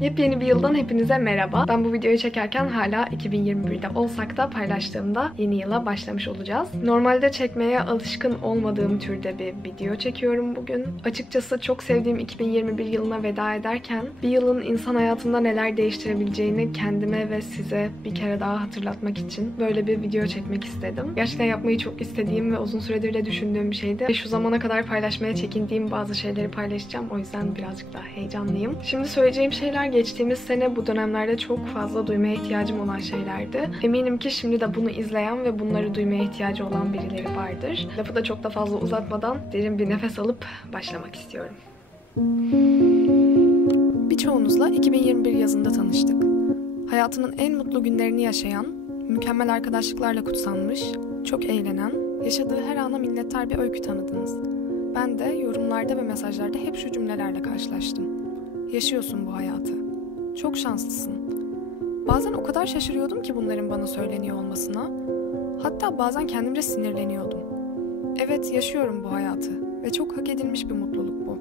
Yepyeni bir yıldan hepinize merhaba. Ben bu videoyu çekerken hala 2021'de olsak da paylaştığımda yeni yıla başlamış olacağız. Normalde çekmeye alışkın olmadığım türde bir video çekiyorum bugün. Açıkçası çok sevdiğim 2021 yılına veda ederken bir yılın insan hayatında neler değiştirebileceğini kendime ve size bir kere daha hatırlatmak için böyle bir video çekmek istedim. Gerçekten yapmayı çok istediğim ve uzun süredir de düşündüğüm bir şeydi. Ve şu zamana kadar paylaşmaya çekindiğim bazı şeyleri paylaşacağım. O yüzden birazcık daha heyecanlıyım. Şimdi söyleyeceğim şeyler geçtiğimiz sene bu dönemlerde çok fazla duymaya ihtiyacım olan şeylerdi. Eminim ki şimdi de bunu izleyen ve bunları duymaya ihtiyacı olan birileri vardır. Lafı da çok da fazla uzatmadan derin bir nefes alıp başlamak istiyorum. Birçoğunuzla 2021 yazında tanıştık. Hayatının en mutlu günlerini yaşayan, mükemmel arkadaşlıklarla kutsanmış, çok eğlenen, yaşadığı her ana minnettar bir öykü tanıdınız. Ben de yorumlarda ve mesajlarda hep şu cümlelerle karşılaştım. Yaşıyorsun bu hayatı. Çok şanslısın. Bazen o kadar şaşırıyordum ki bunların bana söyleniyor olmasına. Hatta bazen kendimce sinirleniyordum. Evet, yaşıyorum bu hayatı ve çok hak edilmiş bir mutluluk bu.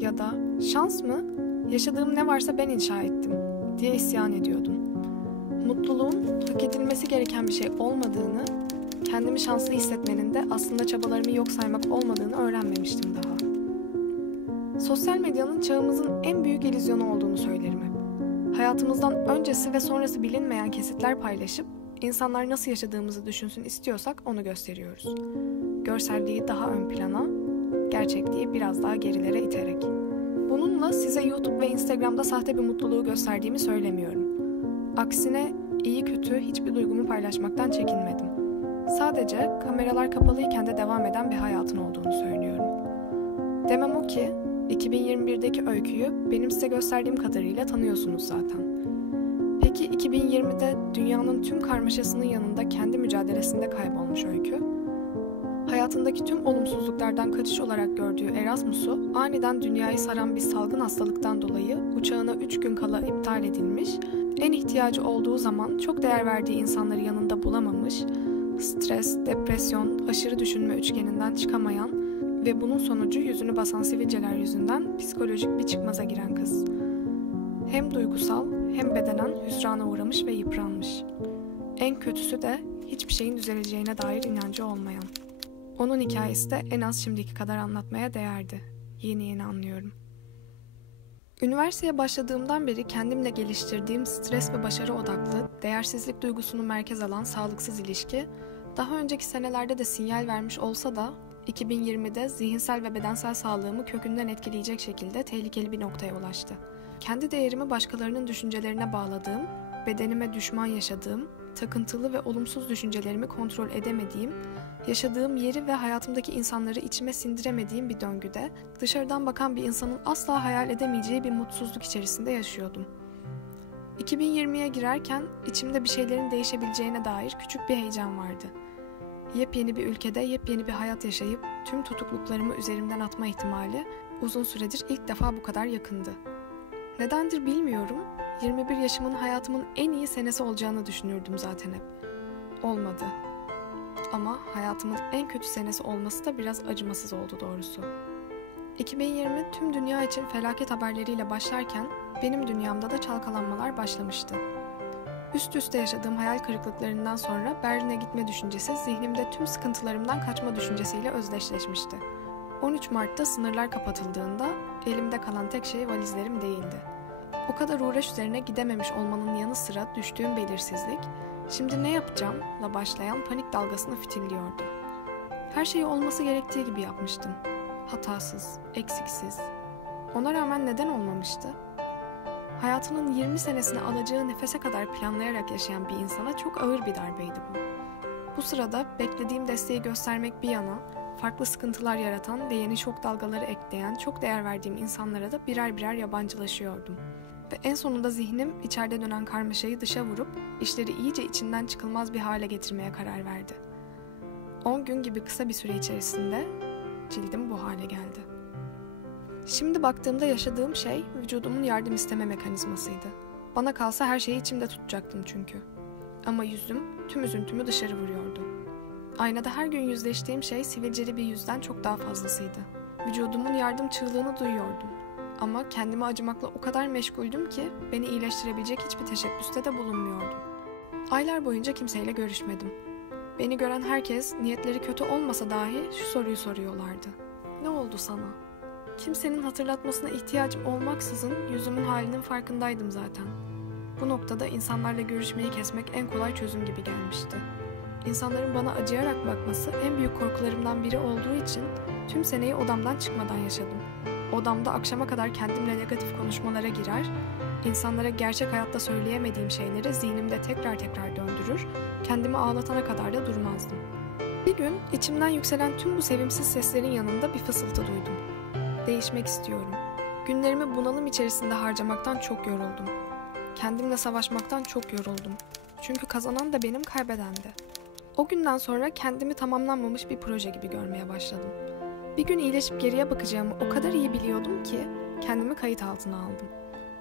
Ya da şans mı? Yaşadığım ne varsa ben inşa ettim diye isyan ediyordum. Mutluluğun hak edilmesi gereken bir şey olmadığını, kendimi şanslı hissetmenin de aslında çabalarımı yok saymak olmadığını öğrenmemiştim daha. Sosyal medyanın çağımızın en büyük illüzyonu olduğunu söylerim hep. Hayatımızdan öncesi ve sonrası bilinmeyen kesitler paylaşıp insanlar nasıl yaşadığımızı düşünsün istiyorsak onu gösteriyoruz. Görselliği daha ön plana, gerçekliği biraz daha gerilere iterek. Bununla size YouTube ve Instagram'da sahte bir mutluluğu gösterdiğimi söylemiyorum. Aksine iyi kötü hiçbir duygumu paylaşmaktan çekinmedim. Sadece kameralar kapalıyken de devam eden bir hayatın olduğunu söylüyorum. Demem o ki 2021'deki öyküyü benim size gösterdiğim kadarıyla tanıyorsunuz zaten. Peki 2020'de dünyanın tüm karmaşasının yanında kendi mücadelesinde kaybolmuş öykü? Hayatındaki tüm olumsuzluklardan kaçış olarak gördüğü Erasmus'u aniden dünyayı saran bir salgın hastalıktan dolayı uçağına 3 gün kala iptal edilmiş, en ihtiyacı olduğu zaman çok değer verdiği insanları yanında bulamamış, stres, depresyon, aşırı düşünme üçgeninden çıkamayan ve bunun sonucu yüzünü basan sivilceler yüzünden psikolojik bir çıkmaza giren kız. Hem duygusal hem bedenen hüsrana uğramış ve yıpranmış. En kötüsü de hiçbir şeyin düzeleceğine dair inancı olmayan. Onun hikayesi de en az şimdiki kadar anlatmaya değerdi. Yeni anlıyorum. Üniversiteye başladığımdan beri kendimle geliştirdiğim stres ve başarı odaklı, değersizlik duygusunu merkez alan sağlıksız ilişki, daha önceki senelerde de sinyal vermiş olsa da 2020'de zihinsel ve bedensel sağlığımı kökünden etkileyecek şekilde tehlikeli bir noktaya ulaştı. Kendi değerimi başkalarının düşüncelerine bağladığım, bedenime düşman yaşadığım, takıntılı ve olumsuz düşüncelerimi kontrol edemediğim, yaşadığım yeri ve hayatımdaki insanları içime sindiremediğim bir döngüde, dışarıdan bakan bir insanın asla hayal edemeyeceği bir mutsuzluk içerisinde yaşıyordum. 2020'ye girerken içimde bir şeylerin değişebileceğine dair küçük bir heyecan vardı. Yepyeni bir ülkede yepyeni bir hayat yaşayıp tüm tutukluklarımı üzerimden atma ihtimali uzun süredir ilk defa bu kadar yakındı. Nedendir bilmiyorum, 21 yaşımın hayatımın en iyi senesi olacağını düşünürdüm zaten hep. Olmadı. Ama hayatımın en kötü senesi olması da biraz acımasız oldu doğrusu. 2020 tüm dünya için felaket haberleriyle başlarken benim dünyamda da çalkalanmalar başlamıştı. Üst üste yaşadığım hayal kırıklıklarından sonra Berlin'e gitme düşüncesi zihnimde tüm sıkıntılarımdan kaçma düşüncesiyle özdeşleşmişti. 13 Mart'ta sınırlar kapatıldığında elimde kalan tek şey valizlerim değildi. O kadar uğraş üzerine gidememiş olmanın yanı sıra düştüğüm belirsizlik, şimdi ne yapacağımla başlayan panik dalgasını fitilliyordu. Her şeyi olması gerektiği gibi yapmıştım. Hatasız, eksiksiz. Ona rağmen neden olmamıştı? Hayatının 20 senesini alacağı nefese kadar planlayarak yaşayan bir insana çok ağır bir darbeydi bu. Bu sırada beklediğim desteği göstermek bir yana, farklı sıkıntılar yaratan ve yeni şok dalgaları ekleyen çok değer verdiğim insanlara da birer birer yabancılaşıyordum. Ve en sonunda zihnim içeride dönen karmaşayı dışa vurup işleri iyice içinden çıkılmaz bir hale getirmeye karar verdi. 10 gün gibi kısa bir süre içerisinde cildim bu hale geldi. Şimdi baktığımda yaşadığım şey vücudumun yardım isteme mekanizmasıydı. Bana kalsa her şeyi içimde tutacaktım çünkü. Ama yüzüm tüm üzüntümü dışarı vuruyordu. Aynada her gün yüzleştiğim şey sivilceli bir yüzden çok daha fazlasıydı. Vücudumun yardım çığlığını duyuyordum. Ama kendime acımakla o kadar meşguldüm ki beni iyileştirebilecek hiçbir teşebbüste de bulunmuyordum. Aylar boyunca kimseyle görüşmedim. Beni gören herkes niyetleri kötü olmasa dahi şu soruyu soruyorlardı. Ne oldu sana? Kimsenin hatırlatmasına ihtiyacım olmaksızın yüzümün halinin farkındaydım zaten. Bu noktada insanlarla görüşmeyi kesmek en kolay çözüm gibi gelmişti. İnsanların bana acıyarak bakması en büyük korkularımdan biri olduğu için tüm seneyi odamdan çıkmadan yaşadım. Odamda akşama kadar kendimle negatif konuşmalara girer, insanlara gerçek hayatta söyleyemediğim şeyleri zihnimde tekrar döndürür, kendimi ağlatana kadar da durmazdım. Bir gün içimden yükselen tüm bu sevimsiz seslerin yanında bir fısıltı duydum. Değişmek istiyorum. Günlerimi bunalım içerisinde harcamaktan çok yoruldum. Kendimle savaşmaktan çok yoruldum. Çünkü kazanan da benim, kaybeden de. O günden sonra kendimi tamamlanmamış bir proje gibi görmeye başladım. Bir gün iyileşip geriye bakacağımı o kadar iyi biliyordum ki kendimi kayıt altına aldım.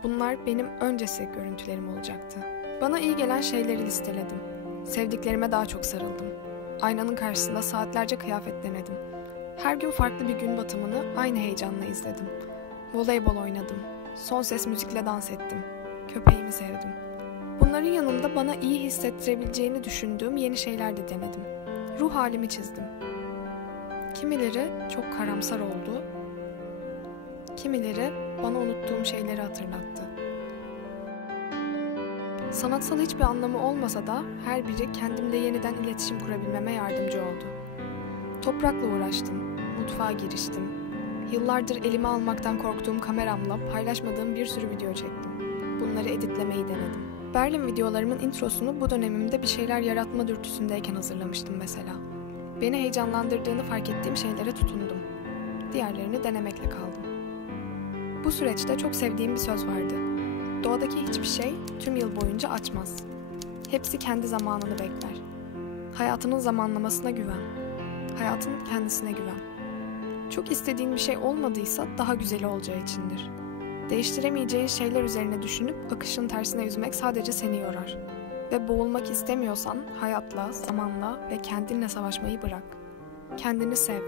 Bunlar benim öncesi görüntülerim olacaktı. Bana iyi gelen şeyleri listeledim. Sevdiklerime daha çok sarıldım. Aynanın karşısında saatlerce kıyafet denedim. Her gün farklı bir gün batımını aynı heyecanla izledim. Voleybol oynadım. Son ses müzikle dans ettim. Köpeğimi sevdim. Bunların yanında bana iyi hissettirebileceğini düşündüğüm yeni şeyler de denedim. Ruh halimi çizdim. Kimileri çok karamsar oldu, kimileri bana unuttuğum şeyleri hatırlattı. Sanatsal hiçbir anlamı olmasa da her biri kendimle yeniden iletişim kurabilmeme yardımcı oldu. Toprakla uğraştım, mutfağa giriştim. Yıllardır elime almaktan korktuğum kameramla paylaşmadığım bir sürü video çektim. Bunları editlemeyi denedim. Berlin videolarımın introsunu bu dönemimde bir şeyler yaratma dürtüsündeyken hazırlamıştım mesela. Beni heyecanlandırdığını fark ettiğim şeylere tutundum. Diğerlerini denemekle kaldım. Bu süreçte çok sevdiğim bir söz vardı. Doğadaki hiçbir şey tüm yıl boyunca açmaz. Hepsi kendi zamanını bekler. Hayatının zamanlamasına güven. Hayatın kendisine güven. Çok istediğin bir şey olmadıysa daha güzeli olacağı içindir. Değiştiremeyeceğin şeyler üzerine düşünüp akışın tersine yüzmek sadece seni yorar. Ve boğulmak istemiyorsan hayatla, zamanla ve kendinle savaşmayı bırak. Kendini sev.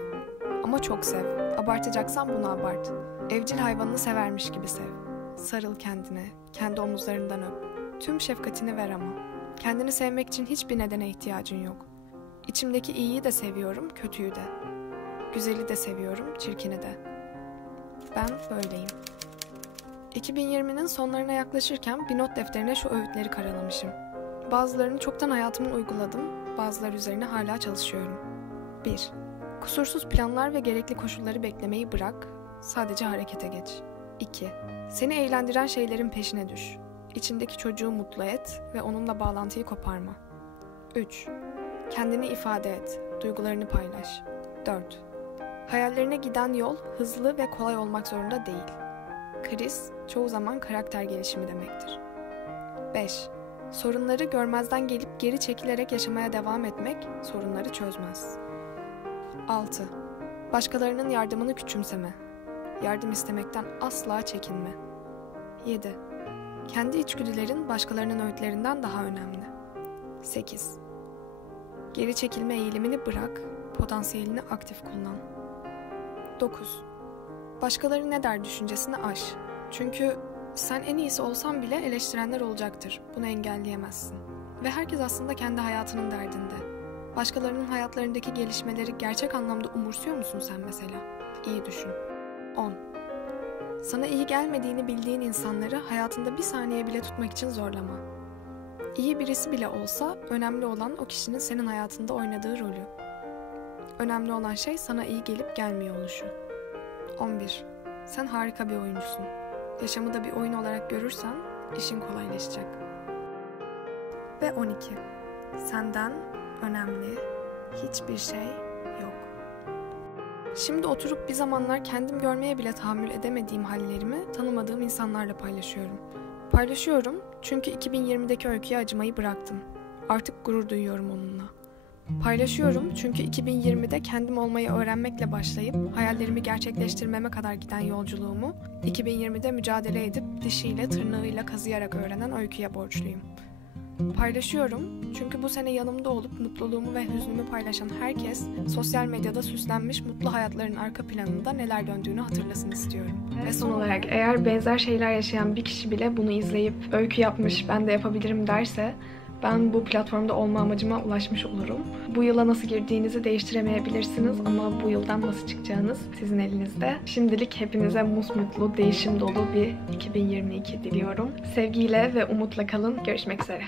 Ama çok sev. Abartacaksan bunu abart. Evcil hayvanını severmiş gibi sev. Sarıl kendine, kendi omuzlarından öp. Tüm şefkatini ver ama. Kendini sevmek için hiçbir nedene ihtiyacın yok. İçimdeki iyiyi de seviyorum, kötüyü de. Güzeli de seviyorum, çirkini de. Ben böyleyim. 2020'nin sonlarına yaklaşırken bir not defterine şu öğütleri karalamışım. Bazılarını çoktan hayatıma uyguladım, bazıları üzerine hala çalışıyorum. 1. Kusursuz planlar ve gerekli koşulları beklemeyi bırak, sadece harekete geç. 2. Seni eğlendiren şeylerin peşine düş. İçindeki çocuğu mutlu et ve onunla bağlantıyı koparma. 3. Kendini ifade et, duygularını paylaş. 4. Hayallerine giden yol hızlı ve kolay olmak zorunda değil. Kriz çoğu zaman karakter gelişimi demektir. 5. Sorunları görmezden gelip geri çekilerek yaşamaya devam etmek sorunları çözmez. 6. Başkalarının yardımını küçümseme. Yardım istemekten asla çekinme. 7. Kendi içgüdülerin başkalarının öğütlerinden daha önemli. 8. Geri çekilme eğilimini bırak, potansiyelini aktif kullan. 9. Başkaları ne der düşüncesini aş. Çünkü sen en iyisi olsan bile eleştirenler olacaktır. Bunu engelleyemezsin. Ve herkes aslında kendi hayatının derdinde. Başkalarının hayatlarındaki gelişmeleri gerçek anlamda umursuyor musun sen mesela? İyi düşün. 10. Sana iyi gelmediğini bildiğin insanları hayatında bir saniye bile tutmak için zorlama. İyi birisi bile olsa önemli olan o kişinin senin hayatında oynadığı rolü. Önemli olan şey sana iyi gelip gelmiyor oluşu. 11. Sen harika bir oyuncusun. Yaşamı da bir oyun olarak görürsen işin kolaylaşacak. Ve 12. Senden önemli hiçbir şey yok. Şimdi oturup bir zamanlar kendim görmeye bile tahammül edemediğim hallerimi tanımadığım insanlarla paylaşıyorum. Paylaşıyorum çünkü 2020'deki öyküye acımayı bıraktım. Artık gurur duyuyorum onunla. Paylaşıyorum çünkü 2020'de kendim olmayı öğrenmekle başlayıp hayallerimi gerçekleştirmeme kadar giden yolculuğumu 2020'de mücadele edip dişiyle tırnağıyla kazıyarak öğrenen öyküye borçluyum. Paylaşıyorum çünkü bu sene yanımda olup mutluluğumu ve hüznümü paylaşan herkes sosyal medyada süslenmiş mutlu hayatların arka planında neler döndüğünü hatırlasın istiyorum. Ve son olarak eğer benzer şeyler yaşayan bir kişi bile bunu izleyip öykü yapmış ben de yapabilirim derse ben bu platformda olma amacıma ulaşmış olurum. Bu yıla nasıl girdiğinizi değiştiremeyebilirsiniz ama bu yıldan nasıl çıkacağınız sizin elinizde. Şimdilik hepinize musmutlu, değişim dolu bir 2022 diliyorum. Sevgiyle ve umutla kalın. Görüşmek üzere.